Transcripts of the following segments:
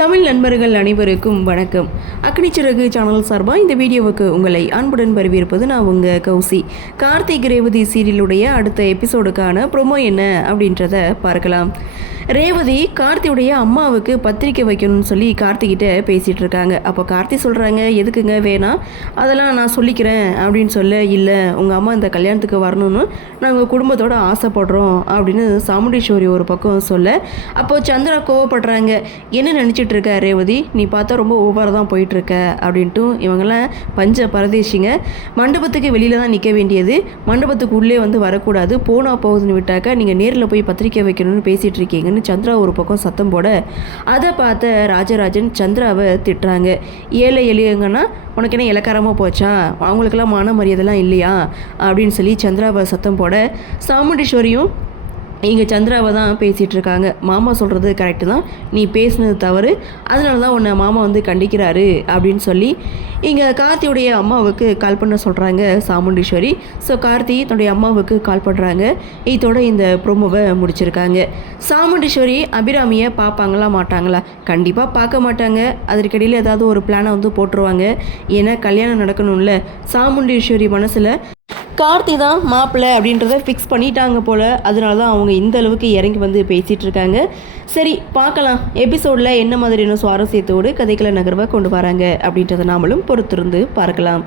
தமிழ் நண்பர்கள் அனைவருக்கும் வணக்கம். அக்னிச்சிறகு சேனல் சார்பாக இந்த வீடியோவுக்கு உங்களை அன்புடன் வரவேற்பது நான் உங்கள் கௌசி. கார்த்திக் ரேவதி சீரியலுடைய அடுத்த எபிசோடுக்கான ப்ரோமோ என்ன அப்படின்றத பார்க்கலாம். ரேவதி கார்த்தியுடைய அம்மாவுக்கு பத்திரிக்கை வைக்கணும்னு சொல்லி கார்த்திகிட்ட பேசிகிட்டு இருக்காங்க. அப்போ கார்த்தி சொல்கிறாங்க, எதுக்குங்க வேணாம், அதெல்லாம் நான் சொல்லிக்கிறேன் அப்படின்னு சொல்ல, இல்லை உங்கள் அம்மா இந்த கல்யாணத்துக்கு வரணும்னு நாங்கள் குடும்பத்தோடு ஆசைப்படுறோம் அப்படின்னு சாமுண்டீஸ்வரி ஒரு பக்கம் சொல்ல, அப்போது சந்திரா கோவப்படுறாங்க. என்ன நினச்சிட்டு இருக்க ரேவதி, நீ பார்த்தா ரொம்ப ஓவராக தான் போயிட்டுருக்க அப்படின்ட்டு. இவங்கெல்லாம் பஞ்ச பரதேசிங்க, மண்டபத்துக்கு வெளியில் தான் நிற்க வேண்டியது, மண்டபத்துக்கு உள்ளே வந்து வரக்கூடாது, போகுதுன்னு விட்டாக்கா நீங்கள் நேரில் போய் பத்திரிக்கை வைக்கணும்னு பேசிகிட்டு இருக்கீங்கன்னு சந்திரா ஒரு பக்கம் சத்தம் போட, அதை பார்த்த ராஜராஜன் சந்திராவை திட்டுறாங்க. ஏழை எளியங்கன்னா உனக்கு என்ன இலக்காரமாக போச்சா, அவங்களுக்கெல்லாம் மான மரியாதைலாம் இல்லையா அப்படின்னு சொல்லி சந்திராவை சத்தம் போட, சாமுண்டீஸ்வரியும் இங்கே சந்திராவை தான் பேசிகிட்டு இருக்காங்க. மாமா சொல்கிறது கரெக்டு தான், நீ பேசுனது தவறு, அதனால தான் உன்னை மாமா வந்து கண்டிக்கிறாரு அப்படின்னு சொல்லி இங்கே கார்த்தியுடைய அம்மாவுக்கு கால் பண்ண சொல்கிறாங்க சாமுண்டீஸ்வரி. ஸோ கார்த்தி தன்னுடைய அம்மாவுக்கு கால் பண்ணுறாங்க. இதோட இந்த ப்ரோமோவை முடிச்சிருக்காங்க. சாமுண்டீஸ்வரி அபிராமியை பார்ப்பாங்களா மாட்டாங்களா? கண்டிப்பாக பார்க்க மாட்டாங்க. அதற்கிடையில் ஏதாவது ஒரு பிளானை வந்து போட்டுருவாங்க. ஏன்னா கல்யாணம் நடக்கணும்ல. சாமுண்டீஸ்வரி மனசில் கார்த்தி தான் மாப்பிள்ளை அப்படின்றத ஃபிக்ஸ் பண்ணிட்டாங்க போல். அதனால தான் அவங்க இந்த அளவுக்கு இறங்கி வந்து பேசிகிட்டு இருக்காங்க. சரி பார்க்கலாம் எபிசோடில் என்ன மாதிரியான சுவாரஸ்யத்தோடு கதைகளை நகர்வை கொண்டு வராங்க அப்படின்றத நாமளும் பொறுத்திருந்து பார்க்கலாம்.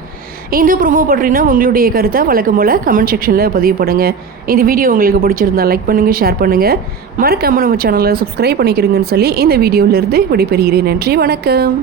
இந்த ப்ரோமோ பற்றினா உங்களுடைய கருத்தை வழக்கம் போல் கமெண்ட் செக்ஷனில் பதிவு பண்ணுங்கள். இந்த வீடியோ உங்களுக்கு பிடிச்சிருந்தா லைக் பண்ணுங்கள், ஷேர் பண்ணுங்கள், மறக்காமல் நம்ம சேனலை சப்ஸ்கிரைப் பண்ணிக்கிறீங்கன்னு சொல்லி இந்த வீடியோவிலிருந்து விடைபெறுகிறேன். நன்றி, வணக்கம்.